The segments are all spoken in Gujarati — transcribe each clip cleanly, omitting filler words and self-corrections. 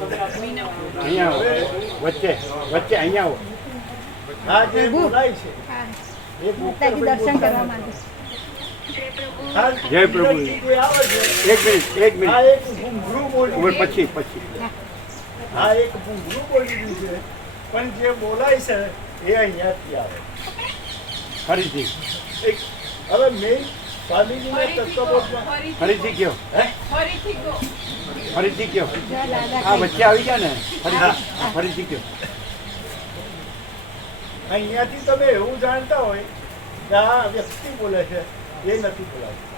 અહીંયા વચ્ચે વચ્ચે અહીંયા આવો. હા જે બોલાય છે દર્શન કરવા માંગે. જય પ્રભુ. એક મિનિટ આ એક ઘૂંઘરું બોલી ઉભર પછી પછી આ એક ઘૂંઘરું બોલી દીધું છે પણ જે બોલાય છે એ અહીંયાથી આવે. ફરીથી એક હવે મેં સ્વામીજીના તત્વબોધમાં ફરીથી કયો હે ફરીથી કયો જય દાદા આ વચ્ચે આવી ગયા ને ફરીથી ફરીથી કયો. અહીંયાથી તમે એવું જાણતા હોય કે આ વ્યક્તિ બોલે છે એ નથી બોલાવતું.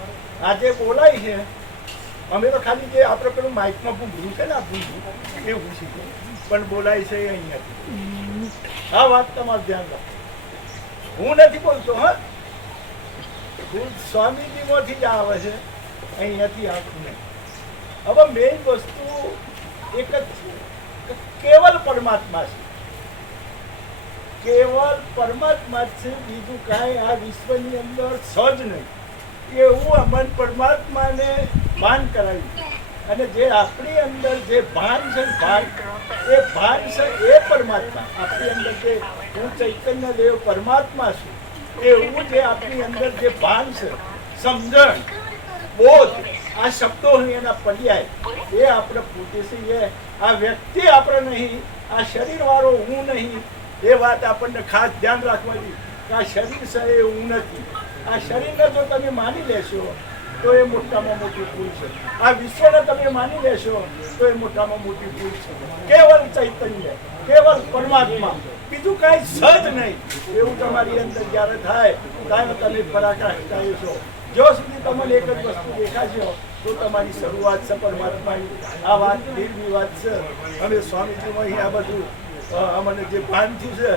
આ જે બોલાય છે અમે તો ખાલી જે આપણે પેલું માઇકમાં ભૂંગળું છે ને આ ભૂંગળું એવું શીખ્યું પણ બોલાય છે એ અહીંયાથી. આ વાત તમારું ધ્યાન રાખો. હું નથી બોલતો હા હું સ્વામીજીમાંથી જ આવે છે અહીંયાથી આવતું નહીં. હવે મેઇન વસ્તુ એક જ છે કે કેવલ પરમાત્મા છે. કેવલ પરમાત્મા જ છે બીજું કાંઈ આ વિશ્વની અંદર સજ નહીં. એવું અમન પરમાત્માને ભાન કરાવ્યું અને જે આપણી અંદર જે ભાન છે ને ભાન એ ભાન છે એ પરમાત્મા આપણી અંદર જે હું ચૈતન્ય દેવ પરમાત્મા છું એવું જે આપણી અંદર જે ભાન છે સમજણ બોધ આ શબ્દો એના પર્યાય એ આપણે પોતે છીએ. આ વ્યક્તિ આપણે નહીં, આ શરીર વાળો હું નહીં. એ વાત આપણને ખાસ ધ્યાન રાખવાની કે આ શરીર છે એ હું નથી. આ શરીરને જો તમે માની લેશો તો એ મોટામાં મોટી ભૂલ છે. આ વિશ્વને તમે માની લેશો તો એ મોટામાં મોટી ભૂલ છે. કેવલ ચૈતન્ય, કેવલ પરમાત્મા, બીજું કાંઈ સજ નહીં એવું તમારી અંદર જ્યારે થાય ત્યારે તમે પરાકાષ્ઠ છો. જો સુધી તમને એક જ વસ્તુ દેખાશે તો તમારી શરૂઆત છે પરમાત્માની. આ વાત દિલની વાત છે. અમે સ્વામીજીમાં અહીં આ બધું અમને જે ભાન થયું છે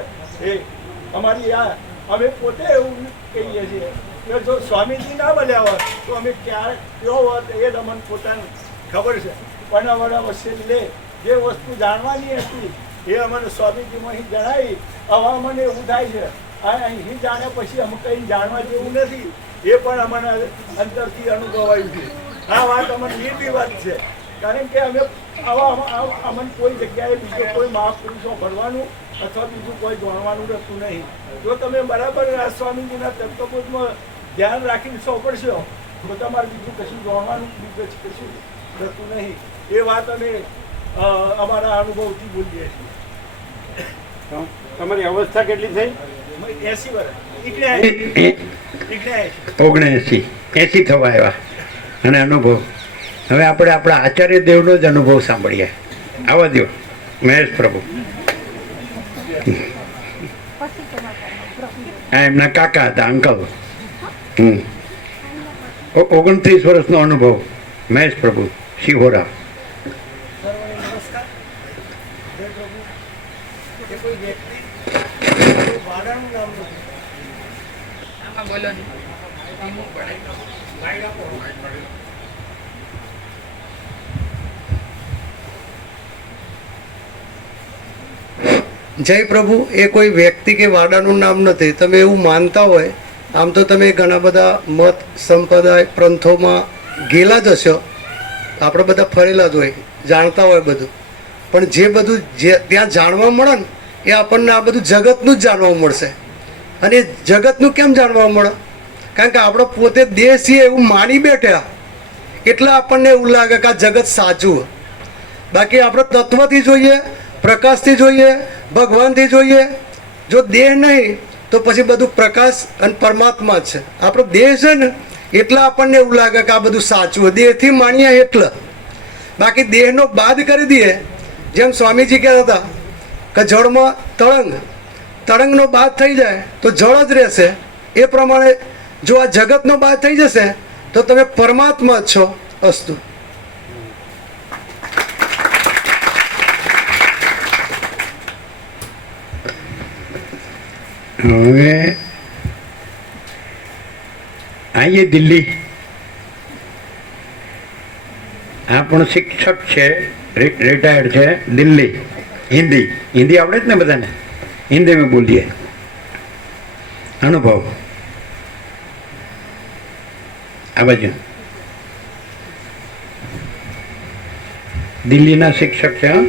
એ અમારી આ અમે પોતે એવું કહીએ છીએ કે જો સ્વામીજી ના મળ્યા હોત તો અમે ક્યારે કયો હોત એ જ અમને પોતાને ખબર છે. પણ અમારા છેલ્લે જે વસ્તુ જાણવાની હતી એ અમને સ્વામીજીમાં અહીં જણાવી. હવે અમને એવું થાય છે અહીં જાણ્યા પછી અમે કંઈ જાણવા જેવું નથી એ પણ અમને અંદરથી અનુભવાયું છે. આ વાત અમને નિર્ભી વાત છે કારણ કે અમે અમને કોઈ જગ્યાએ બીજો કોઈ મહાપુરુષો ભરવાનું અથવા બીજું કોઈ જાણવાનું રહેતું નહીં. જો તમે બરાબર આ સ્વામીજીના તત્વબોધમાં ધ્યાન રાખીને સોંપડશો તો તમારે બીજું કશું જાણવાનું બીજું કશું રહેતું નહીં. એ વાત અમે અમારા અનુભવથી બોલીએ છીએ. તમારી અવસ્થા કેટલી થઈ? 80 વર્ષ 80 થવા આવ્યા અને અનુભવ. હવે આપણે આપણા આચાર્ય દેવનો જ અનુભવ સાંભળીએ. આવવા દો મહેશ પ્રભુ. હા એમના કાકા હતા અંકલ. 29 વર્ષનો અનુભવ મહેશ પ્રભુ શિહોરા. જય પ્રભુ એ કોઈ વ્યક્તિ કે વાડાનું નામ નથી. તમે એવું માનતા હોય આમ તો તમે ઘણા બધા મત સંપ્રદાય પંથોમાં ગયેલા જ હશો. આપણે બધા ફરેલા જ હોય, જાણતા હોય બધું. પણ જે બધું ત્યાં જાણવા મળે ને એ આપણને આ બધું જગતનું જ જાણવા મળશે. અને એ જગતનું કેમ જાણવા મળે? કારણ કે આપણે પોતે દેહ છીએ એવું માની બેઠા એટલે આપણને એવું લાગે કે આ જગત સાચું. બાકી આપણે તત્વથી જોઈએ, પ્રકાશથી જોઈએ, ભગવાનથી જોઈએ. જો દેહ નહીં તો પછી બધું પ્રકાશ અને પરમાત્મા જ છે. આપણો દેહ છે ને એટલે આપણને એવું લાગે કે આ બધું સાચું. દેહથી માણીએ એટલે. બાકી દેહનો બાદ કરી દઈએ, જેમ સ્વામીજી કહેતા હતા કે જળમાં તળંગનો બાદ થઈ જાય તો જળ જ રહેશે. એ પ્રમાણે જો આ જગતનો બાદ થઈ જશે તો તમે પરમાત્મા જ છો. અસ્તુ. હવે આવીએ દિલ્હી. આ પણ શિક્ષક છે, રિટાયર્ડ છે દિલ્હી. હિન્દી આવડે જ ને બધાને? હિન્દી में बोलिए अनुभव. आ बाजू દિલ્હીના શિક્ષક છે હા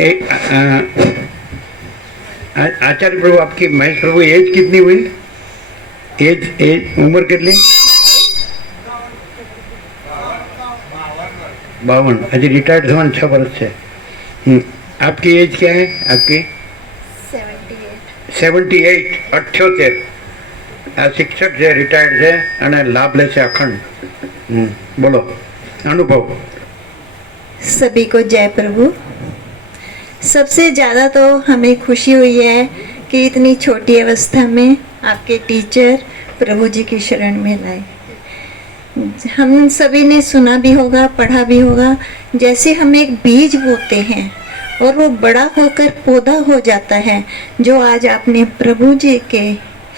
એ आचार्य प्रभु आपकी महेश प्रभु एज कितनी हुई एज एज उम्र कितनी 52 अभी रिटायर्ड होने 6 वर्ष है आपकी एज क्या है आपकी 78 78 आ शिक्षक है रिटायर्ड है અને લાભ લે છે અખંડ બોલો અનુભવ सभी को जय प्रभु। सबसे ज़्यादा तो हमें खुशी हुई है कि इतनी छोटी अवस्था में आपके टीचर प्रभु जी की शरण में लाए। हम सभी ने सुना भी होगा, पढ़ा भी होगा, जैसे हम एक बीज बोते हैं और वो बड़ा होकर पौधा हो जाता है, जो आज आपने प्रभु जी के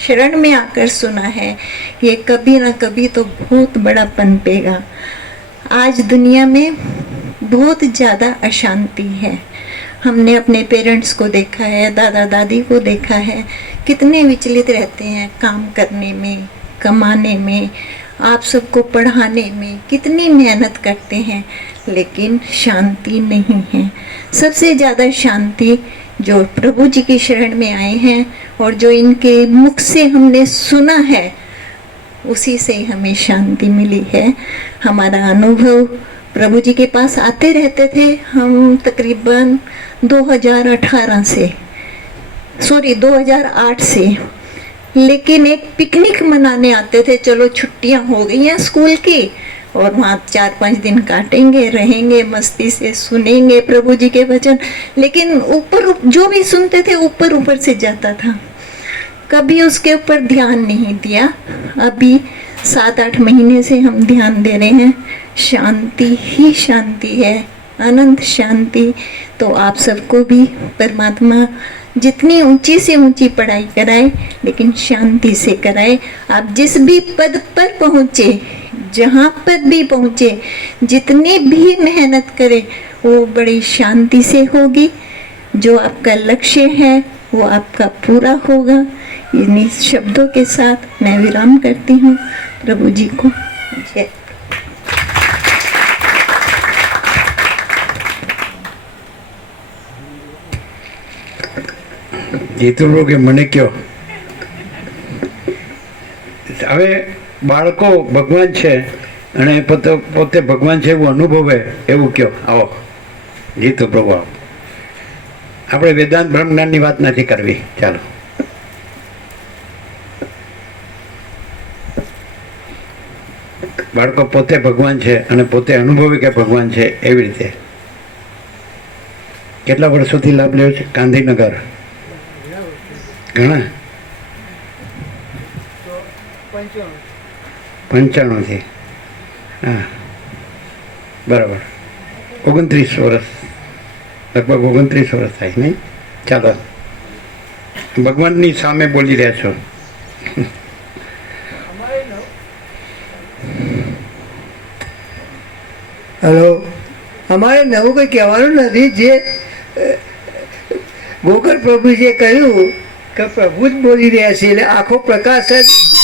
शरण में आकर सुना है, ये कभी ना कभी तो बहुत बड़ा पनपेगा। आज दुनिया में बहुत ज़्यादा अशांति है। हमने अपने पेरेंट्स को देखा है, दादा दादी को देखा है, कितने विचलित रहते हैं काम करने में, कमाने में, आप सबको पढ़ाने में, कितनी मेहनत करते हैं, लेकिन शांति नहीं है। सबसे ज़्यादा शांति जो प्रभु जी की शरण में आए हैं और जो इनके मुख से हमने सुना है, उसी से हमें शांति मिली है। हमारा अनुभव प्रभु जी के पास आते रहते थे हम तकरीबन 2008 से, लेकिन एक पिकनिक मनाने आते थे, चलो छुट्टियां हो गई हैं स्कूल की और वहाँ 4-5 दिन काटेंगे, रहेंगे, मस्ती से सुनेंगे प्रभु जी के वचन, लेकिन ऊपर जो भी सुनते थे ऊपर ऊपर से जाता था, कभी उसके ऊपर ध्यान नहीं दिया। अभी 7-8 महीने से हम ध्यान दे रहे हैं, शांति ही शांति है, अनंत शांति। तो आप सबको भी परमात्मा जितनी ऊंची से ऊंची पढ़ाई कराए, लेकिन शांति से कराए। आप जिस भी पद पर पहुँचे, जहाँ पर भी पहुँचे, जितनी भी मेहनत करें, वो बड़ी शांति से होगी। जो आपका लक्ष्य है वो आपका पूरा होगा। इन्हीं शब्दों के साथ मैं विराम करती हूँ। प्रभु जी को जय। જીતુ કે મને કયો હવે બાળકો ભગવાન છે અને પોતે ભગવાન છે એવું અનુભવે એવું કયો આવો જીતુ પ્રભુ આવો આપણે વેદાંત બ્રહ્મ જ્ઞાનની વાત નથી કરવી ચાલો બાળકો પોતે ભગવાન છે અને પોતે અનુભવે કે ભગવાન છે એવી રીતે કેટલા વર્ષોથી લાભ લ્યો છે ગાંધીનગર ઘણા 95 હા બરાબર 29 વર્ષ લગભગ 29 વર્ષ થાય નહીં ચાલો ભગવાનની સામે બોલી રહ્યા છો હલો અમારે નવું કંઈ કહેવાનું નથી જે ગોકળ પ્રભુજીએ કહ્યું કે પ્રભુ જ બોલી રહ્યા છે એટલે આખો પ્રકાશ જ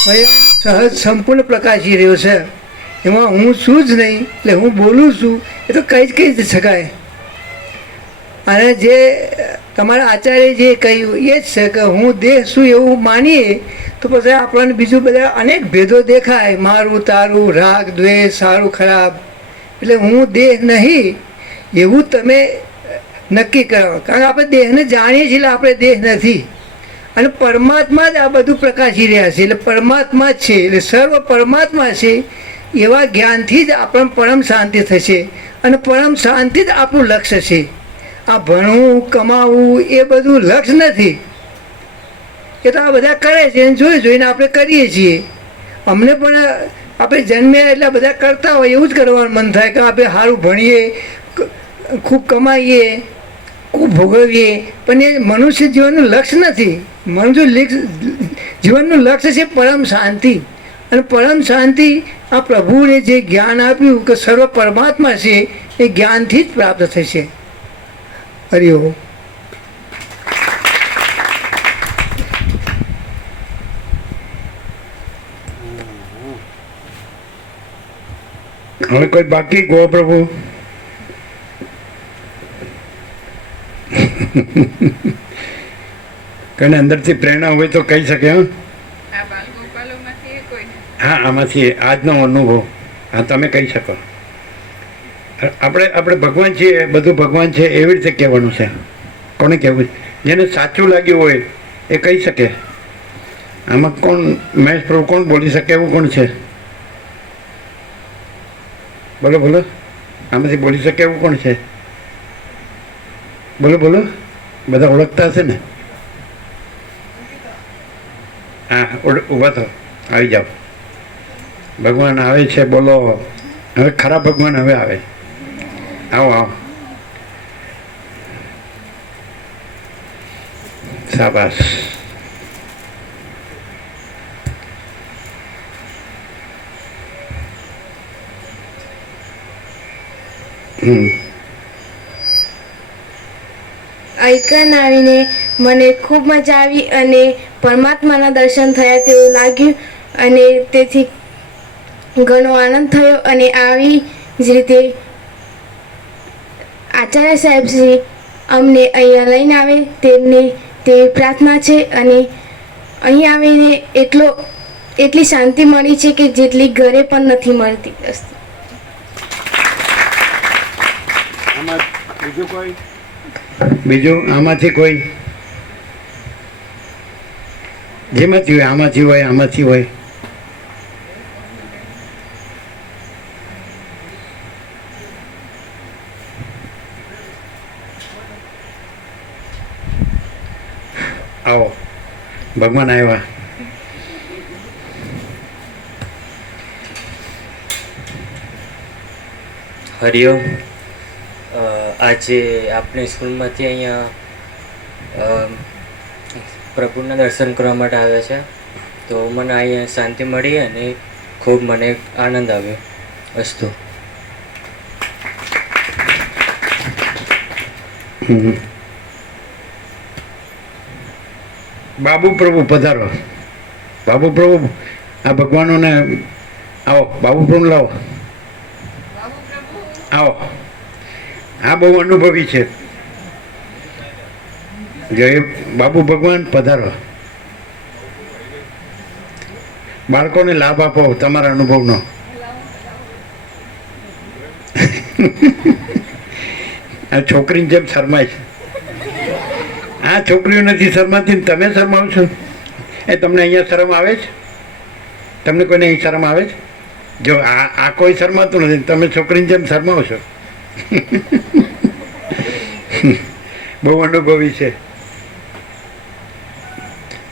સહજ સંપૂર્ણ પ્રકાશી રહ્યો છે એમાં હું છું જ નહીં એટલે હું બોલું છું એ તો કહી જ શકાય અને જે તમારા આચાર્ય જે કહ્યું એ જ છે કે હું દેહ છું એવું માનીએ તો પછી આપણને બીજું બધા અનેક ભેદો દેખાય મારું તારું રાગ દ્વેષ સારું ખરાબ એટલે હું દેહ નહીં એવું તમે નક્કી કરો કારણ કે આપણે દેહને જાણીએ છીએ એટલે આપણે દેહ નથી અને પરમાત્મા જ આ બધું પ્રકાશી રહ્યા છે એટલે પરમાત્મા જ છે એટલે સર્વ પરમાત્મા છે એવા જ્ઞાનથી જ આપણને પરમ શાંતિ થશે અને પરમ શાંતિ જ આપણું લક્ષ્ય છે આ ભણવું કમાવું એ બધું લક્ષ્ય નથી એ તો આ બધા કરે છે અને જોઈને આપણે કરીએ છીએ અમને પણ આપણે જન્મ્યા એટલે બધા કરતા હોય એવું જ કરવાનું મન થાય કે આપણે સારું ભણીએ ખૂબ કમાઈએ ખૂબ ભોગવીએ પણ એ મનુષ્ય જીવનનું લક્ષ્ય નથી મનુષ્ય જીવનનું લક્ષ્ય છે પરમ શાંતિ અને પરમ શાંતિ આ પ્રભુને જે જ્ઞાન આપ્યું કે સર્વ પરમાત્મા છે એ જ્ઞાનથી જ પ્રાપ્ત થશે હરિઓમ હવે કોઈ બાકી ગો પ્રભુ કોઈને અંદરથી પ્રેરણા હોય તો કહી શકે. હા આ બાલગોપાલોમાંથી કોઈ હા, આમાંથી આજનો અનુભવ હા તમે કહી શકો. આપણે ભગવાન છીએ, બધું ભગવાન છે એવી રીતે કહેવાનું છે. કોને કહેવું? જેને સાચું લાગ્યું હોય એ કહી શકે. આમાં કોણ મહેશ પ્રભુ કોણ બોલી શકે એવું કોણ છે? બોલો બોલો, આમાંથી બોલી શકે એવું કોણ છે? બોલો બોલો, બધા ઓળખતા હશે ને? હા, ઊભા થો, આવી જાઓ. ભગવાન આવે છે, બોલો. હવે ખરા ભગવાન હવે આવે. આવો આવો, શાબાશ. આઈકન આવીને મને ખૂબ મજા આવી અને પરમાત્માના દર્શન થયા તેવું લાગ્યું અને તેથી ઘણો આનંદ થયો. અને આવી જ રીતે આચાર્ય સાહેબ શ્રી અમને અહીંયા લઈને આવે તેમને તે પ્રાર્થના છે. અને અહીં આવીને એટલી શાંતિ મળી છે કે જેટલી ઘરે પણ નથી મળતી. આમાં બીજું કોઈ? બીજું આમાંથી કોઈ? જેમાંથી હોય, આમાંથી હોય, આમાંથી હોય. આવો, ભગવાન આવ્યા. હરિઓમ. આજે આપણે સ્કૂલમાંથી અહીંયા પ્રભુના દર્શન કરવા માટે આવ્યા છે. તો મને અહીંયા શાંતિ મળી અને ખૂબ મને આનંદ આવ્યો. અસ્તુ. બાબુ પ્રભુ પધારો. બાબુ પ્રભુ, આ ભગવાનોને આવો. બાબુ પ્રભુ લાવો, આવો. આ બહુ અનુભવી છે. જય બાબુ ભગવાન પધારો. બાળકોને લાભ આપો તમારા અનુભવનો. આ છોકરીની જેમ શરમાય છે. આ છોકરીઓ નથી શરમાતી ને તમે શરમાવ છો. એ તમને અહીંયા શરમ આવે છે? તમને કોઈને અહીં શરમ આવે છે? જો આ કોઈ શરમાતું નથી, તમે છોકરીની જેમ શરમાવ છો. બહુ અનુભવી છે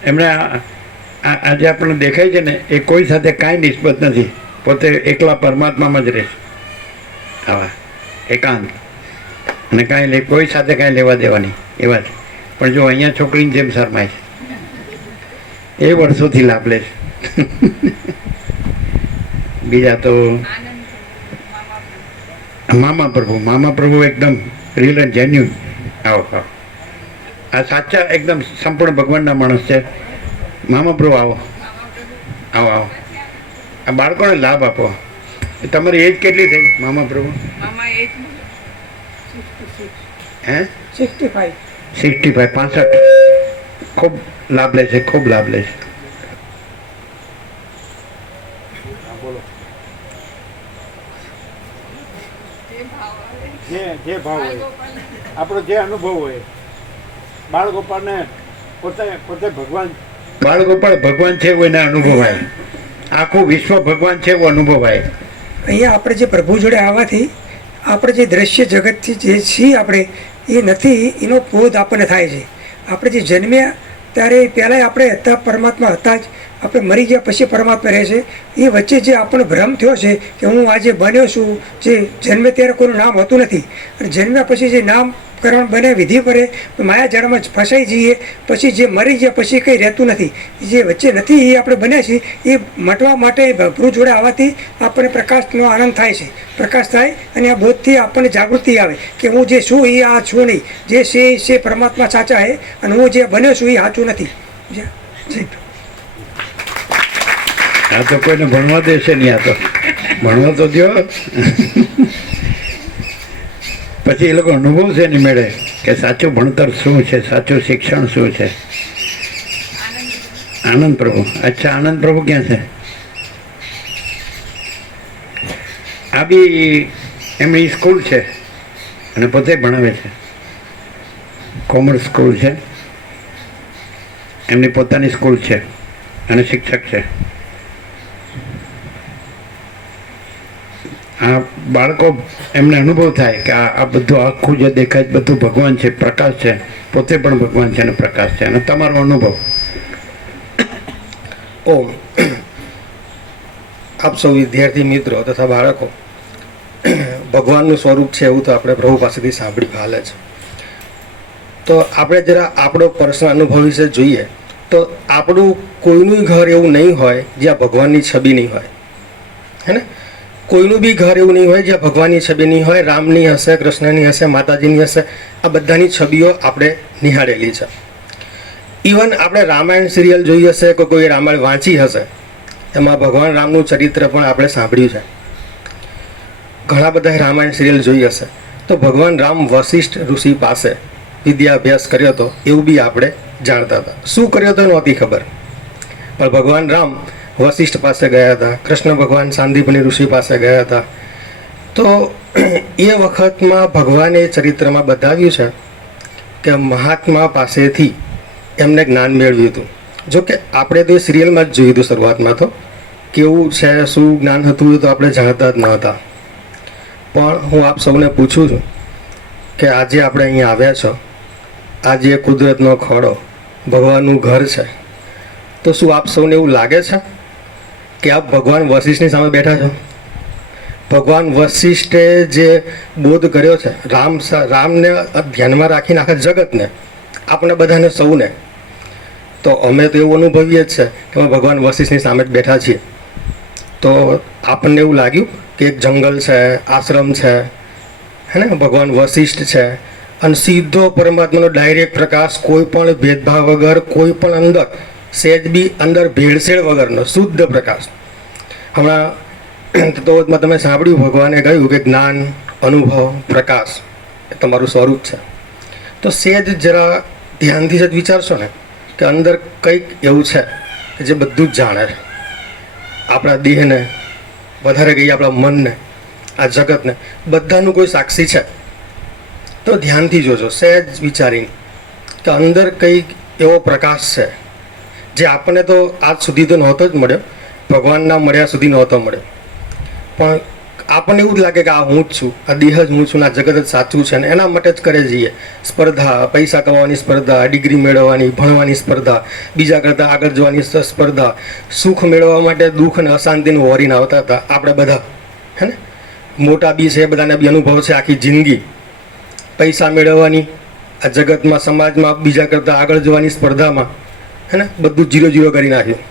એમણે. આજે આપણને દેખાય છે ને એ કોઈ સાથે કાંઈ નિસ્બત નથી. પોતે એકલા પરમાત્મામાં જ રહે છે. આવા એકાંત અને કાંઈ કોઈ સાથે કાંઈ લેવા દેવાની એવા છે. પણ જો અહીંયા છોકરીની જેમ શરમાય છે. એ વર્ષોથી લાભ લે છે. બીજા તો મામા પ્રભુ એકદમ રિયલ એન્ડ જેન્યુન. આવો આવો, આ સાચા એકદમ સંપૂર્ણ ભગવાનના માણસ છે. મામા પ્રભુ આવો, આવો આવો. આ બાળકોને લાભ આપો. તમારી એજ કેટલી થઈ મામા પ્રભુ? હે 65. 65. ખૂબ લાભ લે છે, ખૂબ લાભ લે છે. જે ભાવ હોય, આપણો જે અનુભવ હોય. બાળગોપાલને પોતે ભગવાન, બાળગોપાલ ભગવાન છે એવું એને અનુભવાય. આખું વિશ્વ ભગવાન છે એવું અનુભવાય. અહીંયા આપણે જે પ્રભુ જોડે આવવાથી આપણે જે દ્રશ્ય જગતથી જે છીએ આપણે એ નથી, એનો બોધ આપણને થાય છે. આપણે જે જન્મ્યા ત્યારે પહેલાં આપણે હતા પરમાત્મા હતા જ. આપણે મરી ગયા પછી પરમાત્મા રહે છે. એ વચ્ચે જે આપણને ભ્રમ થયો છે કે હું આજે બન્યો છું, જે જન્મે ત્યારે કોઈનું નામ હોતું નથી અને જન્મ્યા પછી જે નામકરણ બને વિધિ કરે માયા જાળમાં ફસાઈ જઈએ, પછી જે મરી ગયા પછી કંઈ રહેતું નથી. જે વચ્ચે નથી એ આપણે બન્યા છીએ એ મટવા માટે પ્રભુ જોડે આવવાથી આપણને પ્રકાશનો આનંદ થાય છે. પ્રકાશ થાય અને આ બોધથી આપણને જાગૃતિ આવે કે હું જે છું એ આ છું નહીં. જે છે એ પરમાત્મા સાચા છે અને હું જે બન્યો છું એ સાચું નથી. આ તો કોઈને ભણવા દેશે નહીં. આ તો ભણવા તો દો. પછી એ લોકો અનુભવ છે એની મેળે કે સાચું ભણતર શું છે, સાચું શિક્ષણ શું છે. આનંદ પ્રભુ. અચ્છા, આનંદ પ્રભુ ક્યાં છે? આ બી એમની સ્કૂલ છે અને પોતે ભણાવે છે. કોમર્સ સ્કૂલ છે, એમની પોતાની સ્કૂલ છે અને શિક્ષક છે. આ બાળકો એમને અનુભવ થાય કે આ બધું આખું જે દેખાય છે બધું ભગવાન છે, પ્રકાશ છે, પોતે પણ ભગવાન છે અને પ્રકાશ છે. અને તમારો અનુભવ? ઓમ. આપ સૌ વિદ્યાર્થી મિત્રો તથા બાળકો ભગવાનનું સ્વરૂપ છે એવું તો આપણે પ્રભુ પાસેથી સાંભળ્યું હાલ જ. તો આપણે જરા આપણો પર્સનલ અનુભવ વિશે જોઈએ તો આપણું કોઈનું ઘર એવું નહીં હોય જ્યાં ભગવાનની છબી નહીં હોય, હે ને? કોઈનું બી ઘર એવું નહીં હોય જ્યાં ભગવાનની છબી નહીં હોય. રામની હશે, કૃષ્ણની હશે, માતાજીની હશે, આ બધાની છબીઓ આપણે નિહાળેલી છે. ઇવન આપણે રામાયણ સિરિયલ જોઈ હશે કે કોઈ રામાયણ વાંચી હશે, એમાં ભગવાન રામનું ચરિત્ર પણ આપણે સાંભળ્યું છે. ઘણા બધા રામાયણ સિરિયલ જોઈ હશે તો ભગવાન રામ વશિષ્ઠ ઋષિ પાસે વિદ્યાભ્યાસ કર્યો હતો એવું બી આપણે જાણતા હતા. શું કર્યો હતો નહોતી ખબર, પણ ભગવાન રામ વશિષ્ઠ પાસે ગયા હતા, કૃષ્ણ ભગવાન સાંદીપની ઋષિ પાસે ગયા હતા. તો એ વખતમાં ભગવાને ચરિત્રમાં બતાવ્યું છે કે મહાત્મા પાસેથી એમને જ્ઞાન મેળવ્યું હતું. જોકે આપણે તો એ સિરિયલમાં જ જોયું હતું શરૂઆતમાં, તો કેવું છે, શું જ્ઞાન હતું એ તો આપણે જાણતા જ ન હતા. પણ હું આપ સૌને પૂછું છું કે આજે આપણે અહીંયા આવ્યા છો, આજે કુદરતનો ખોળો, ભગવાનનું ઘર છે, તો શું આપ સૌને એવું લાગે છે કે આપ ભગવાન વશિષ્ઠની સામે બેઠા છો? ભગવાન વશિષ્ઠે જે બોધ કર્યો છે રામને ધ્યાનમાં રાખીને આખા જગતને, આપણે બધાને સૌને, તો અમે તો એવું અનુભવીએ જ છે કે અમે ભગવાન વશિષ્ઠની સામે જ બેઠા છીએ. તો આપણને એવું લાગ્યું કે એક જંગલ છે, આશ્રમ છે, હે ને, ભગવાન વશિષ્ઠ છે અને સીધો પરમાત્માનો ડાયરેક્ટ પ્રકાશ, કોઈ પણ ભેદભાવ વગર, કોઈ પણ અંદર સહેજ બી અંદર ભેળસેળ વગરનો શુદ્ધ પ્રકાશ. હમણાં તો તમે સાંભળ્યું ભગવાને કહ્યું કે જ્ઞાન, અનુભવ, પ્રકાશ એ તમારું સ્વરૂપ છે. તો સહેજ જરા ધ્યાનથી જ વિચારશો ને કે અંદર કંઈક એવું છે કે જે બધું જ જાણે છે. આપણા દેહને, વધારે કહીએ આપણા મનને, આ જગતને, બધાનું કોઈ સાક્ષી છે. તો ધ્યાનથી જોજો, સહેજ વિચારીને કે અંદર કંઈક એવો પ્રકાશ છે જે આપણને તો આજ સુધી તો નહોતો જ મળ્યો, ભગવાનના મળ્યા સુધી નહોતો મળ્યો. પણ આપણને એવું જ લાગે કે આ હું જ છું, આ દેહ જ હું છું, આ જગત જ સાચું છે, અને એના માટે જ કરે જઈએ સ્પર્ધા, પૈસા કમાવાની સ્પર્ધા, ડિગ્રી મેળવવાની, ભણવાની સ્પર્ધા, બીજા કરતાં આગળ જવાની સ્પર્ધા, સુખ મેળવવા માટે દુઃખ અને અશાંતિનું વોરીને આવતા હતા આપણે બધા, હે ને? મોટા બી છે, બધાને બી અનુભવ છે આખી જિંદગી પૈસા મેળવવાની, આ જગતમાં, સમાજમાં બીજા કરતાં આગળ જવાની સ્પર્ધામાં, હે ને, બધું 0-0 કરી નાખ્યું.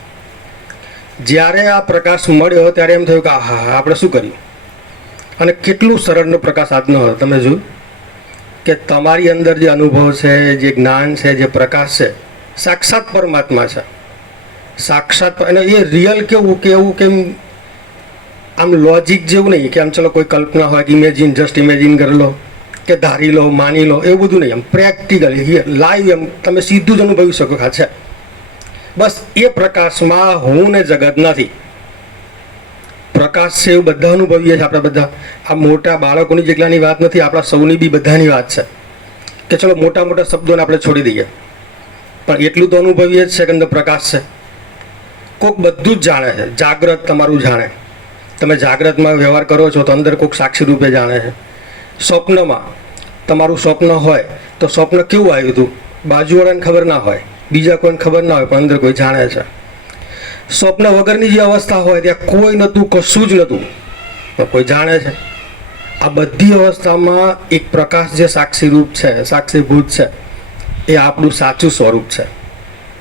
જ્યારે આ પ્રકાશ મળ્યો ત્યારે એમ થયું કે હા, આપણે શું કર્યું? અને કેટલું સરળનો પ્રકાશ આજનો હતો. તમે જોયું કે તમારી અંદર જે અનુભવ છે, જે જ્ઞાન છે, જે પ્રકાશ છે, સાક્ષાત પરમાત્મા છે, સાક્ષાત. અને એ રિયલ કેવું કે એવું કેમ આમ લોજિક જેવું નહીં કે આમ ચલો કોઈ કલ્પના હોય કે ઇમેજિન, જસ્ટ ઇમેજિન કરી લો કે ધારી લો, માની લો, એવું બધું નહીં. આમ પ્રેક્ટિકલી હિયર લાઈવ એમ તમે સીધું જ અનુભવી શકો કે છે. બસ એ પ્રકાશમાં હું ને જગત નથી. પ્રકાશ છે એવું બધા અનુભવીએ છીએ આપણે બધા. આ મોટા બાળકોની જેટલાની વાત નથી, આપણા સૌની બી બધાની વાત છે કે ચલો મોટા મોટા શબ્દોને આપણે છોડી દઈએ, પણ એટલું તો અનુભવીએ જ છે કે અંદર પ્રકાશ છે. કોઈક બધું જ જાણે છે, જાગ્રત તમારું જાણે. તમે જાગ્રતમાં વ્યવહાર કરો છો તો અંદર કોઈક સાક્ષી રૂપે જાણે છે. સ્વપ્નમાં તમારું સ્વપ્ન હોય તો સ્વપ્ન કેવું આવ્યું હતું બાજુવાળાને ખબર ના હોય, બીજા કોઈને ખબર ના હોય, પણ અંદર કોઈ જાણે છે. સ્વપ્ન વગરની જે અવસ્થા હોય ત્યાં કોઈ નહોતું, કશું જ નહોતું, પણ કોઈ જાણે છે. આ બધી અવસ્થામાં એક પ્રકાશ જે સાક્ષી રૂપ છે, સાક્ષીભૂત છે, એ આપણું સાચું સ્વરૂપ છે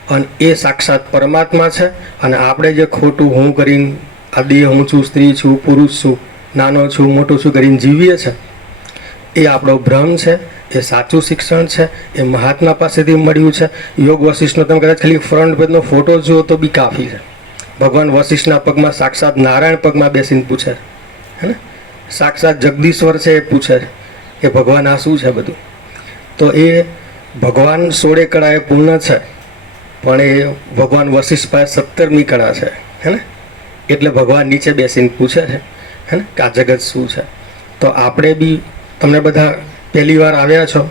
અને એ સાક્ષાત પરમાત્મા છે. અને આપણે જે ખોટું હું કરીને આ દેહ હું છું, સ્ત્રી છું, પુરુષ છું, નાનો છું, મોટું છું કરીને જીવીએ છે, એ આપણો ભ્રમ છે. એ સાચું શિક્ષણ છે, એ મહાત્મા પાસેથી મળ્યું છે. યોગ વશિષ્ઠનો તમે કદાચ ખાલી ફ્રન્ટ પેજનો ફોટો જુઓ તો બી કાફી છે. ભગવાન વશિષ્ઠના પગમાં સાક્ષાત નારાયણ પગમાં બેસીને પૂછે, હે ને? સાક્ષાત જગદીશ્વર છે એ પૂછે, કે ભગવાન આ શું છે બધું. તો એ ભગવાન 16 કળા એ પૂર્ણ છે, પણ એ ભગવાન વશિષ્ઠ પાસે 17મી કળા છે, હે ને. એટલે ભગવાન નીચે બેસીને પૂછે છે, હે ને, કે આ જગત શું છે. તો આપણે બી, તમને બધા પહેલી વાર આવ્યા છો,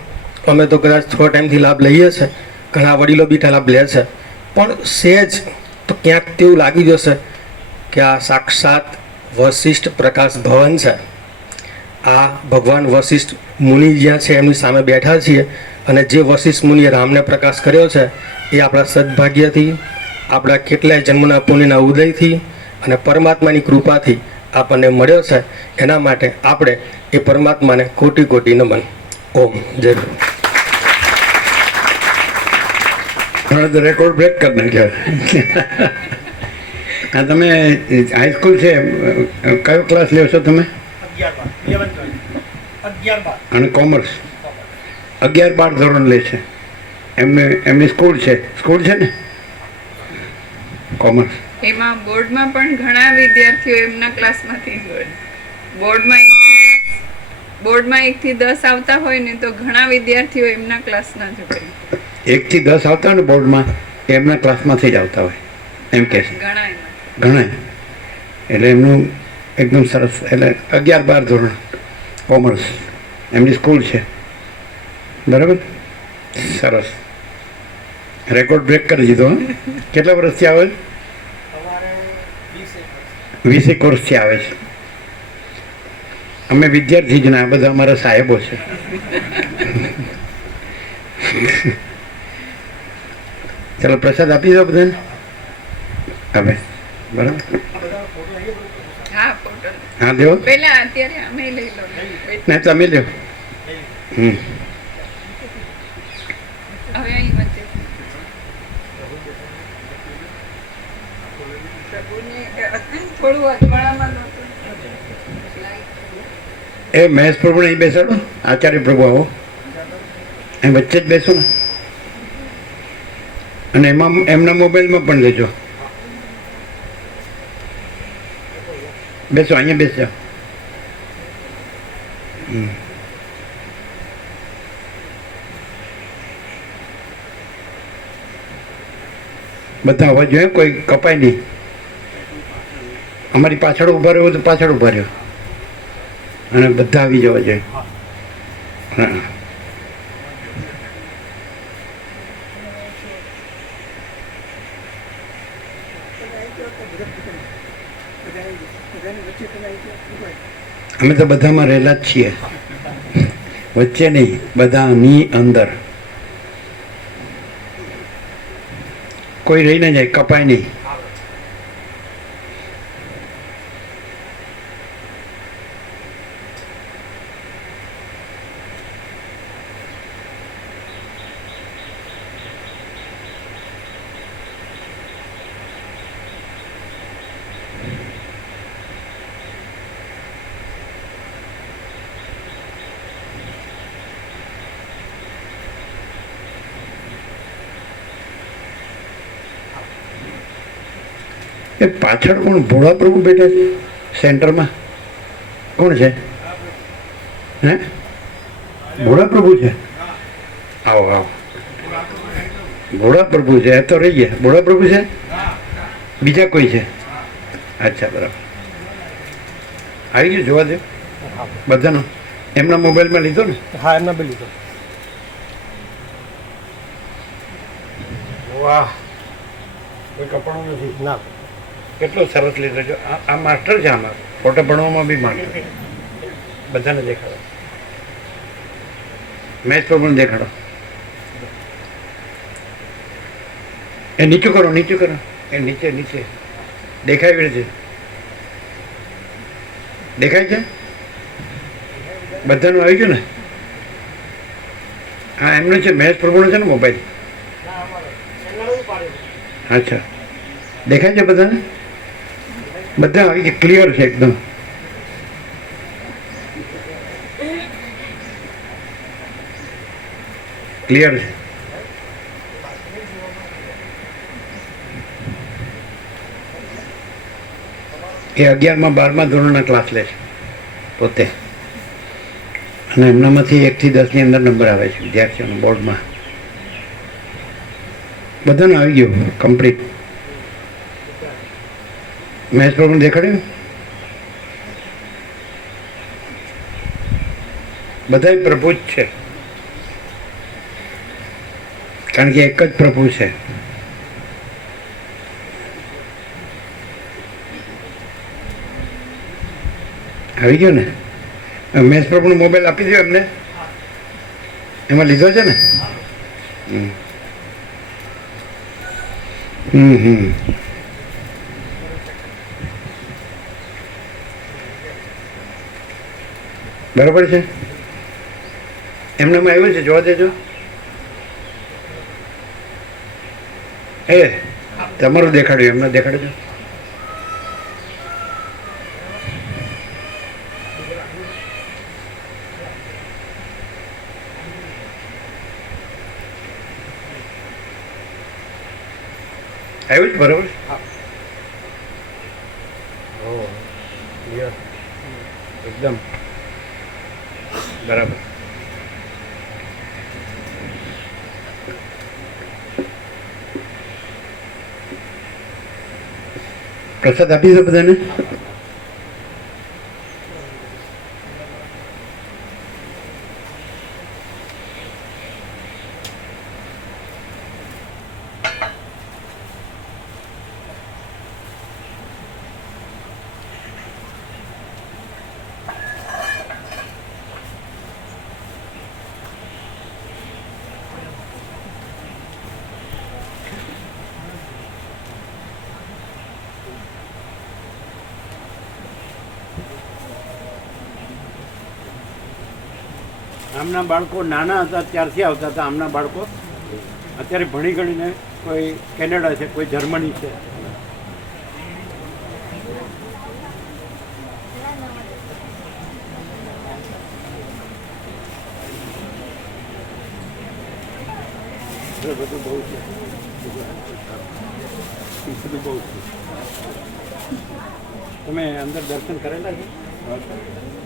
અમે તો કદાચ થોડા ટાઈમથી લાભ લઈએ છીએ, ઘણા વડીલો બી લાભ લે છે, પણ સહેજ તો ક્યાંક તેવું લાગી જશે કે આ સાક્ષાત વશિષ્ઠ પ્રકાશ ભવન છે. આ ભગવાન વશિષ્ઠ મુનિ જ્યાં છે એમની સામે બેઠા છીએ, અને જે વશિષ્ઠ મુનિએ રામને પ્રકાશ કર્યો છે એ આપણા સદભાગ્યથી, આપણા કેટલાય જન્મના પુણ્યના ઉદયથી અને પરમાત્માની કૃપાથી આપણને મળ્યો છે. એના માટે આપણે એ પરમાત્માને કોટી કોટી નમન. ઓમ જય ગુરુ. રેકોર્ડ બ્રેક કરી નાખ્યો. હા, તમે હાઈસ્કૂલ છે, કયો ક્લાસ લ્યો છો તમે? અને કોમર્સ 11-12 ધોરણ લે છે. એમની સ્કૂલ છે ને કોમર્સ. એમાં બોર્ડમાં પણ ઘણા વિદ્યાર્થીઓ એમના ક્લાસમાંથી બોર્ડમાં 1 થી 10 આવતા હોય ને, તો ઘણા વિદ્યાર્થીઓ એમના ક્લાસના જ હોય. 1 થી 10 આવતા હોય ને બોર્ડમાં, એમના ક્લાસમાંથી જ આવતા હોય એમ કે છે. ઘણા એટલે એમનું એકદમ સરસ. એટલે 11-12 ધોરણ કોમર્સ એમની સ્કૂલ છે, બરાબર. સરસ, રેકોર્ડ બ્રેક કરી દીધો. કેટલા વર્ષથી આવે છે? 20 વર્ષથી આવે છે. અમે વિદ્યાર્થી જ ને, આ બધા અમારા સાહેબો છે. ચાલો પ્રસાદ આપી દો બધાને હવે, બરાબર. હા દેવો. પહેલા અત્યારે અમે લઈ લો. નહીં તમે લ્યો. હવે અહીં વચ્ચે થોડું અજવાળામાં એ મહેશ પ્રભુને અહીં બેસાડો. આચાર્ય પ્રભુ આવો, અહીં વચ્ચે જ બેસો ને. અને એમાં એમના મોબાઈલમાં પણ લેજો. બેસો, અહીંયા બેસજો. બધા આવવા જોઈએ, કોઈ કપાય નહીં. અમારી પાછળ ઊભા રહ્યો તો પાછળ ઊભા રહ્યો, અને બધા આવી જવા જોઈએ. હા, અમે તો બધામાં રહેલા જ છીએ, વચ્ચે નહીં, બધાની અંદર. કોઈ રહી ના જાય, કપાય નહીં. એ પાછળ કોણ? ભોળા પ્રભુ બેઠા છે સેન્ટરમાં. કોણ છે? હે, ભોળા પ્રભુ છે. આવો આવો, ભોળા પ્રભુ છે. એ તો રહી ગયા. ભોળા પ્રભુ છે, બીજા કોઈ છે? અચ્છા, બરાબર. આવી ગયું, જોવા દે બધાનો. એમના મોબાઈલમાં લીધો ને? હા, એમના બી લીધો. વાહ, કોઈ કપડું નથી ના. કેટલો સરસ લીધો છે. આ માસ્ટર છે. આમાં ફોટો ભણવામાં બી માસ્ટર. બધાને દેખાડો. મેચ પર પણ દેખાડો. એ નીચું કરો, નીચું કરો. એ નીચે નીચે દેખાય છે. દેખાય છે? બધાનું આવી ગયું ને? હા, એમનું છે. મહેશ પ્રભુનો છે ને મોબાઈલ? અચ્છા, દેખાય છે બધાને? બધા આવી ગયા, ક્લિયર છે એકદમ. ક્લિયર છે. એ 11માં 12મા ધોરણના ક્લાસ લે છે પોતે. અને એમનામાંથી 1 થી 10 ની અંદર નંબર આવે છે વિદ્યાર્થીઓના બોર્ડમાં. બધાને આવી ગયું કમ્પ્લીટ. મેથ્સ પ્રોબ્લેમ દેખાડ્યું? બધાય પ્રભુ જ છે, કારણ કે એક જ પ્રભુ છે. આવી ગયો ને? મેથ્સ પ્રભુનો મોબાઈલ આપી દો એમને, એમાં લીધો છે ને? બરાબર છે, એમનામાં આવ્યું છે, જોવા દેજો. એ તમારું દેખાડ્યું, એમને દેખાડજો. આવ્યું છે બરાબર? એકદમ બરાબર. પ્રસાદ આપી દો બધાને. આમના બાળકો નાના હતા ત્યારથી આવતા હતા. આમના બાળકો અત્યારે ભણી ગણીને કોઈ કેનેડા છે, કોઈ જર્મની છે. બધું બહુ છે, બધું બહુ છે. તમે અંદર દર્શન કરેલા છે?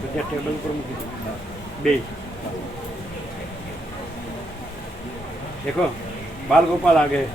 બધા ટેબલ પર મૂકી દો બે. देखो बाल गोपाल आ गए.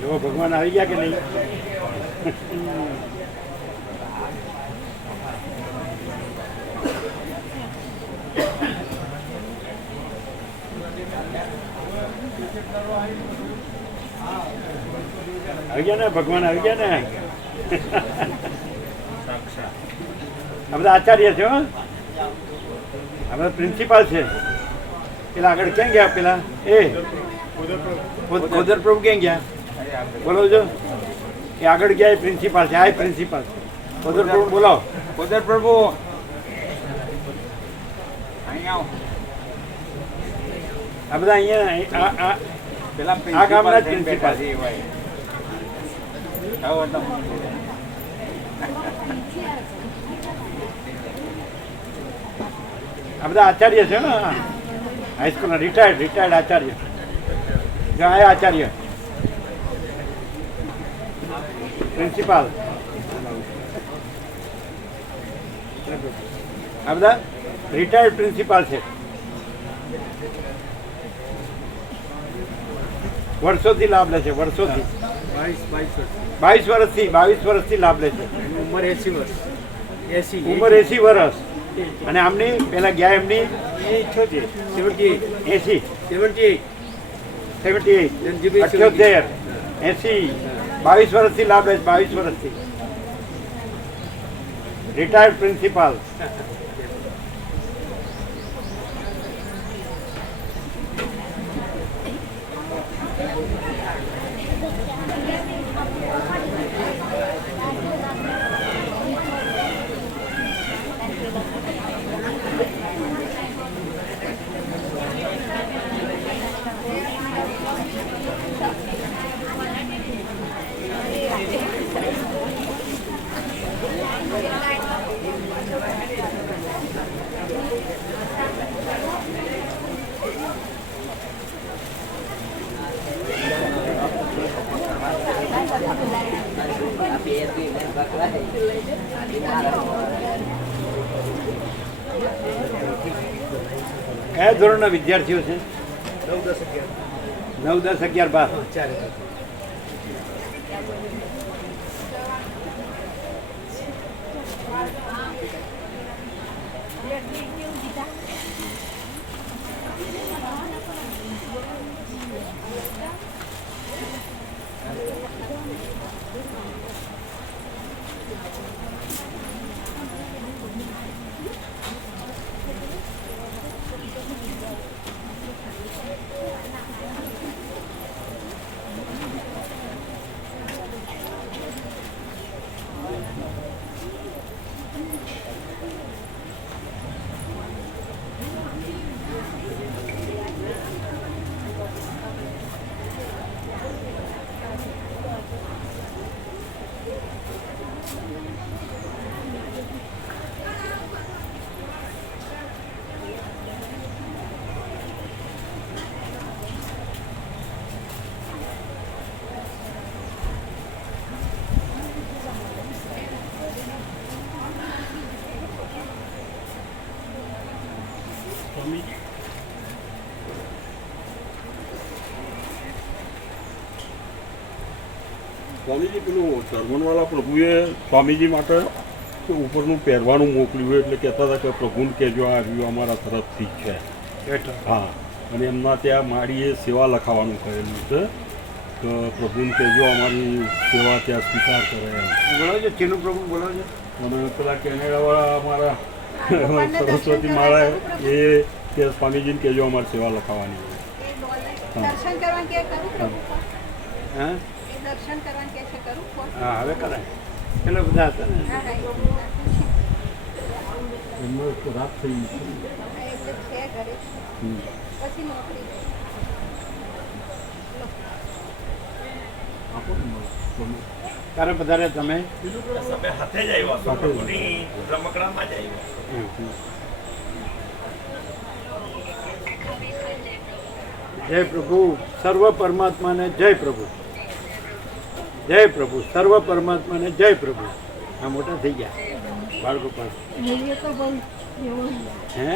જો ભગવાન આવી ગયા કે નહીં? આવી ગયા ને ભગવાન, આવી ગયા ને. આ બધા આચાર્ય છે, આ બધા પ્રિન્સિપાલ છે. પેલા આગળ ક્યાં ગયા? પેલા એ ખોદર પ્રભુ ક્યાં ગયા? બોલો છો એ આગળ ગયા, એ પ્રિન્સિપાલ છે. આ પ્રિન્સિપાલ ખોદર પ્રભુ બોલો. ખોદર પ્રભુ આ બધા અહીંયા પેલા આ ગામના જ પ્રિન્સિપાલ છે. આ બધા આચાર્ય છે ને, હાઈસ્કૂલના રિટાયર્ડ આચાર્ય. જો આ આચાર્ય પ્રિન્સિપાલ, આ બધા રિટાયર્ડ પ્રિન્સિપાલ છે. વર્ષોથી લાભ લે છે, વર્ષોથી 22 વર્ષથી લાભ લે છે. ઉંમર 80 વર્ષ. અને આમની પેલા ગયા એમની 80 78 80 22 વર્ષથી લાભ છે, 22 વર્ષથી રિટાયર્ડ પ્રિન્સિપાલ. કયા ધોરણના વિદ્યાર્થીઓ છે? 9, 10, 11, 12. સ્વામીજી પેલું જર્મનવાળા પ્રભુએ સ્વામીજી માટે ઉપરનું પહેરવાનું મોકલ્યું એટલે કહેતા હતા કે પ્રભુને કહેજો આ આવ્યું અમારા તરફથી જ છે. હા, અને એમના ત્યાં માળીએ સેવા લખાવાનું કહેલું છે કે પ્રભુને કહેજો અમારી સેવા ત્યાં સ્વીકાર કરે એમ. બોલાવજો, ચીનું પ્રભુ બોલાવજો. અને પેલા કેનેડાવાળા અમારા સરસ્વતી માળા એ કે સ્વામીજીને કહેજો અમારી સેવા લખાવાની. દર્શન કરવાનું કે કરું પ્રભુ? હા, દર્શન કરવાનું કે છે કરું? હા, હવે કરાય. પેલા બધા હતા ને એમનો રાત થઈ એટલે છે ઘરે પછી નોકરી તારે પધારે તમે હાથે જ આવ્યા રમકડામાં જ આવ્યા. જય પ્રભુ, સર્વ પરમાત્માને જય પ્રભુ. જય પ્રભુ, સર્વ પરમાત્માને જય પ્રભુ. આ મોટા થઈ ગયા બાળકો પાસે. તો બહુ હે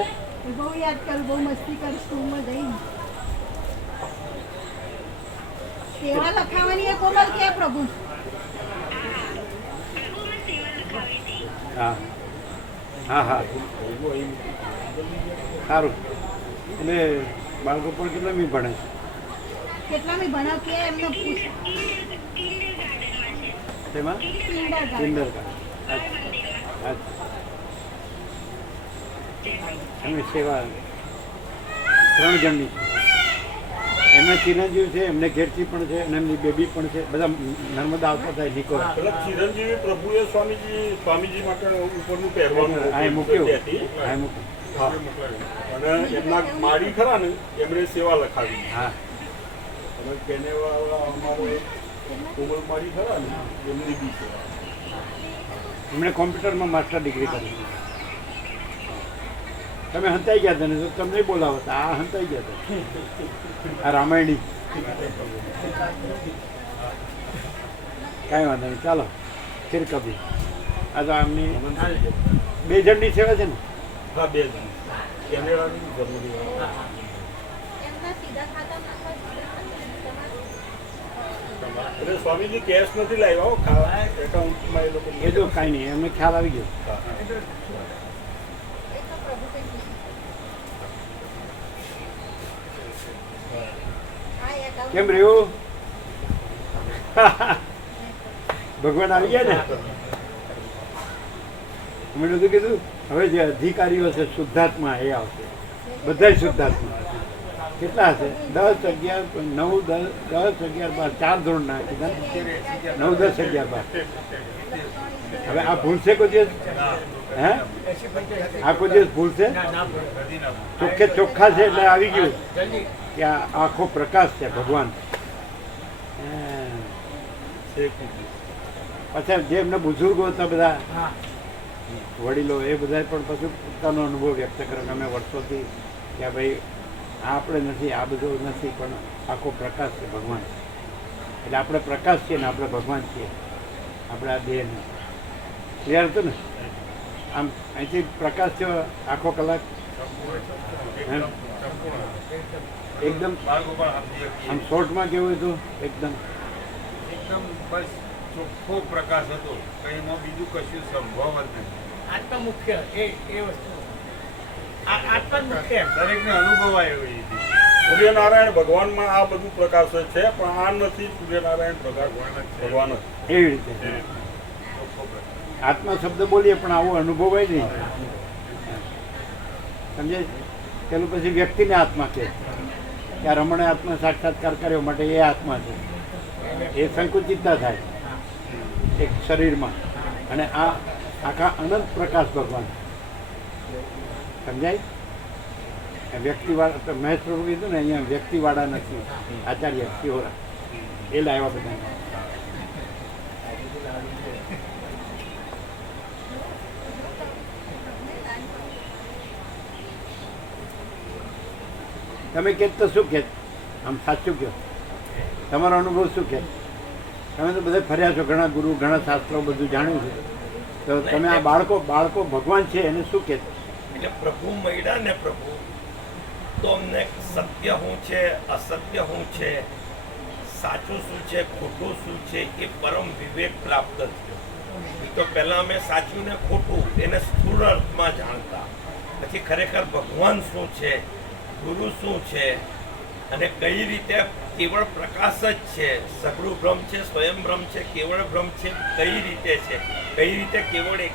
બહુ યાદ કરું, બહુ મસ્તી કરું સ્કૂલમાં જઈને. સેવા લખાવાની એ કોમલ કે પ્રભુ? હા હા હા, સારું. એટલે બાળકો પણ કેટલા મી ભણે છે? કેટલા મી ભણાવ કે એમને પૂછ. તેમાં કિન્ડરગાર્ટન. એમની સેવા 3 જણની છે. એમના ચિરંજીવ છે, એમને ઘેરથી પણ છે અને એમની બેબી પણ છે. બધા નર્મદા આવતા થાય નિકો. પેલા ચિરંજીવી પ્રભુએ સ્વામીજી માટે ઉપરનું પહેરવાનું આ મૂક્યું, આ મૂક્યું. હા, અને એમના માળી ખરા ને એમણે સેવા લખાવી. હા, અને કેનેવાળા અમારે કોમલ માળી ખરા ને એમની બી સેવા. એમણે કોમ્પ્યુટરમાં માસ્ટર ડિગ્રી કરી. તમે હંતાઈ ગયા હતા ને તો તમને બોલાવો હતા. આ હંતાઈ ગયા હતા. આ રામાયણી. કાંઈ વાંધો નહીં, ચાલો ફિર કભી. આ તો આમની 2 જણની સેવા છે ને? હા, 2 જણ. કેનેડાની જર્મની. એટલે સ્વામીજી કેશ નથી લાવ્યા એકાઉન્ટમાં એ લોકો. એ તો કાંઈ નહીં, એમને ખ્યાલ આવી ગયો. કેમ રહ્યું? ભગવાન આવી ગયા ને. અમે બધું કીધું હવે જે અધિકારીઓ છે શુદ્ધાત્મા એ આવશે, બધા શુદ્ધાત્મા. કેટલા હશે? 10, 11, 9, 10, 11, 12, 4 ધોરણના કીધા 9, 10, 11, 12. હવે આ ભૂલશે કોઈ દિવસ? હે આ કોઈ દિવસ ભૂલશે? ચોખ્ખે ચોખ્ખા છે એટલે આવી ગયું કે આ આખો પ્રકાશ છે ભગવાન. પછી જે એમને બુઝુર્ગો હતા બધા વડીલો એ બધા પણ પછી પોતાનો અનુભવ વ્યક્ત કરે કે અમે વર્ષોથી કે ભાઈ આ આપણે નથી, આ બધું નથી, પણ આખો પ્રકાશ છે ભગવાન. એટલે આપણે પ્રકાશ છીએ ને આપણે ભગવાન છીએ. આપણે આ દેહને ક્લિયર હતું ને? આમ અહીંથી પ્રકાશ થયો આખો કલાક એકદમ આમ શોર્ટમાં કેવું હતું? એકદમ બસ ચોખ્ખો પ્રકાશ હતો, કંઈમાં બીજું કશું સંભવ જ નથી. આત્મા મુખ્ય એ વસ્તુ આત્મા મુખ્ય દરેકને અનુભવાય એવી રીતે. સૂર્યનારાયણ ભગવાનમાં આ બધું પ્રકાશ છે, પણ આ નથી સૂર્યનારાયણ ભગવાન જ. એવી રીતે આત્મા શબ્દ બોલીએ પણ આવો અનુભવાય નહીં. સમજાય? પેલું પછી વ્યક્તિને આત્મા કહે કે આ રમણે આત્મા સાક્ષાત્કાર કર્યો માટે એ આત્મા છે. એ સંકુચિતતા થાય એક શરીરમાં, અને આ આખા અનંત પ્રકાશ ભગવાન. સમજાય? વ્યક્તિવાળા મહેશ પ્રભુ કીધું ને અહીંયા વ્યક્તિવાળા નથી, આચાર્ય શિહોરા એ લાવ્યા બધા. તમે કે તો શું કે? આમ સાચું કહો, તમારો અનુભવ શું કે? તમે તો બધા ફર્યા છો, ઘણા ગુરુ, ઘણા શાસ્ત્રો, બધું જાણ્યું છે. તો તમે આ બાળકો ભગવાન છે એને શું કે? એટલે પ્રભુ મળ્યા ને પ્રભુ, તો અમને સત્ય શું છે, અસત્ય શું છે, સાચું શું છે, ખોટું શું છે, એ પરમ વિવેક પ્રાપ્ત થયો. તો પહેલા અમે સાચું ને ખોટું એને સ્થૂળ અર્થમાં જાણતા, પછી ખરેખર ભગવાન શું છે, ગુરુ શું છે, અને કઈ રીતે કેવળ પ્રકાશ જ છે, સગળું બ્રહ્મ છે, સ્વયં બ્રહ્મ છે, કેવળ બ્રહ્મ છે, કઈ રીતે છે, કઈ રીતે કેવળ એક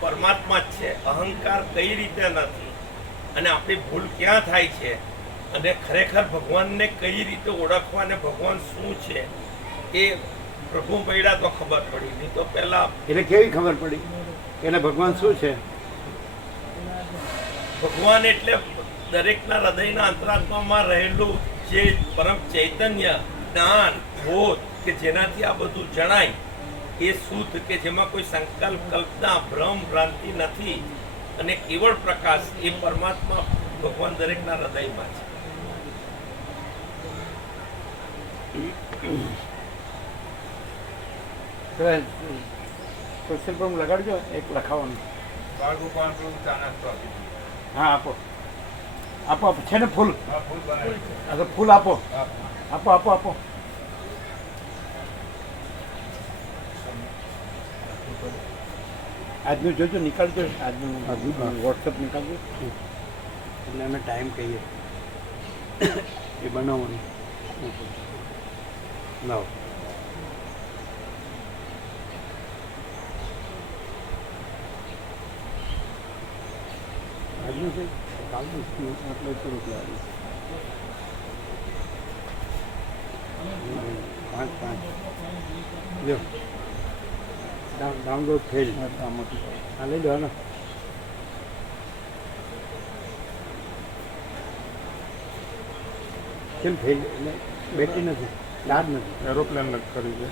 પરમાત્મા જ છે, અહંકાર કઈ રીતે નથી, અને આપણી ભૂલ ક્યાં થાય છે, અને ખરેખર ભગવાનને કઈ રીતે ઓળખવા અને ભગવાન શું છે એ પ્રભુ મળ્યા તો ખબર પડી. નહીં તો પહેલા એટલે કેવી ખબર પડી એટલે ભગવાન શું છે? ભગવાન એટલે દરેકના હૃદયના અંતરાત્મામાં રહેલું જે પરમ ચૈતન્ય, જ્ઞાન, બોધ કે જેનાથી આ બધું જણાય એ શુદ્ધ, કે જેમાં કોઈ સંકલ્પ, કલ્પના, ભ્રમ, ભ્રાંતિ નથી, અને કેવળ પ્રકાશ એ પરમાત્મા ભગવાન દરેકના હૃદયમાં છે. ક્વેશ્ચન પણ લગાડજો, એક લખાવાનું. હા આપો આપો આપો, છે ને ફૂલ? હા તો ફૂલ આપો આપો આપો આપો. આજનું જોજો, નીકાળજો આજનું વોટ્સઅપ નીકાળજો, એટલે અમે ટાઈમ કહીએ એ બનાવવાનું. લાવો આજનું છે, કાલનું એટલે થોડુંક લાવ્યું. 5 જો ડાઉનલોડ થઈ જ આ લઈ લો ને. કેમ થઈ એટલે બેટરી નથી, ચાર્જ નથી, એરોપ્લેન કર્યું છે.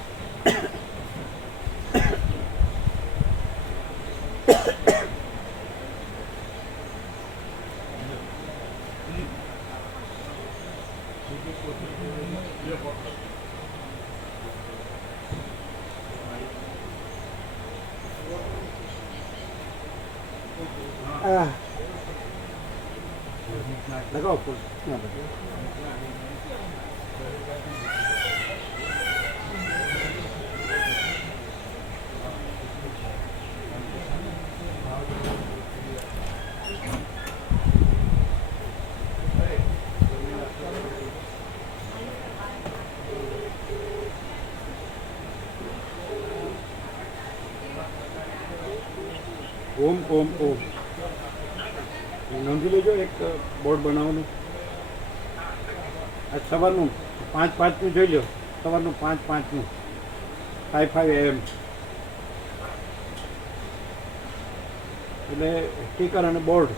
લગાવો ફૂલ. ઓમ ઓમ ઓમ નોંધી લેજો. એક બોર્ડ બનાવવાનું. આ સવારનું 5:05 જોઈ લો. સવારનું 5:05 5 AM. એટલે સ્ટીકર અને બોર્ડ.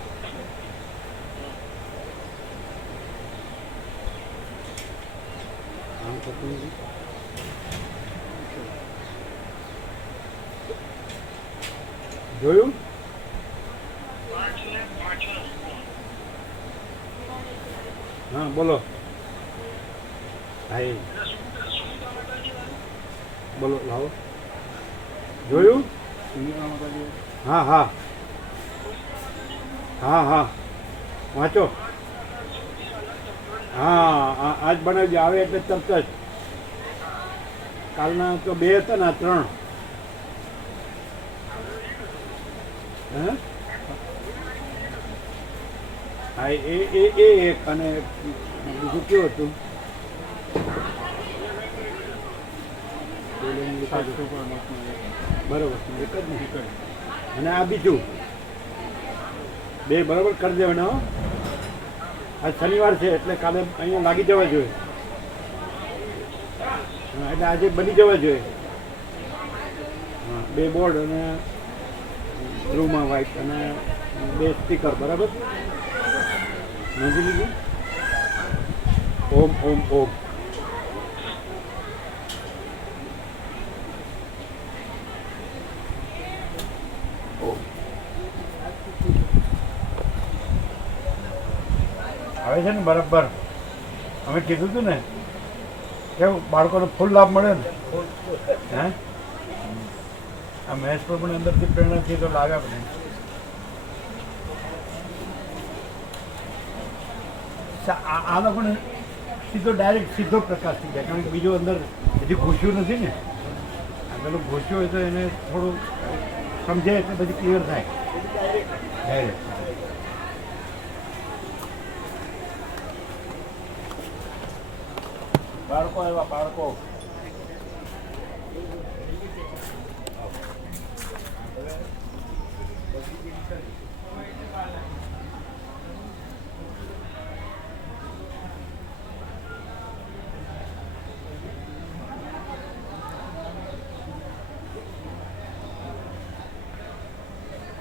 જોયું? હા બોલો. ભાઈ બોલો, લાવો. જોયું? હા હા હા હા વાંચો. હા આજ બનાવજો. આવે એટલે તરત જ. કાલના તો 2 હતા ને, 3. હે? હા એ એક અને બીજું કેવું હતું? બરોબર, એક જ ને. અને આ બીજું 2 બરાબર કરી દેવાના. હો, આજ શનિવાર છે એટલે કાલે અહીંયા લાગી જવા જોઈએ. હા એટલે આજે બની જવા જોઈએ. હા 2 બોર્ડ અને બ્લુમાં વ્હાઈટ અને 2 સ્ટીકર. બરાબર, નોંધી લીધું? ઓમ ઓમ ઓમ. આવે છે ને બરાબર? અમે કીધું હતું ને કેવું બાળકોને ફૂલ લાભ મળે ને. હે, આ મહેશ પ્રભુની અંદરથી પ્રેરણાથી તો લાગે આપણે. આ લોકોને સીધો પ્રકાશ થઈ જાય, કારણ કે બીજું અંદર હજી ઘૂસ્યું નથી ને. આ પેલું ઘૂસ્યું હોય તો એને થોડું સમજાય એટલે પછી ક્લિયર થાય ડાયરેક્ટ. બાળકો એવા બાળકો. હવે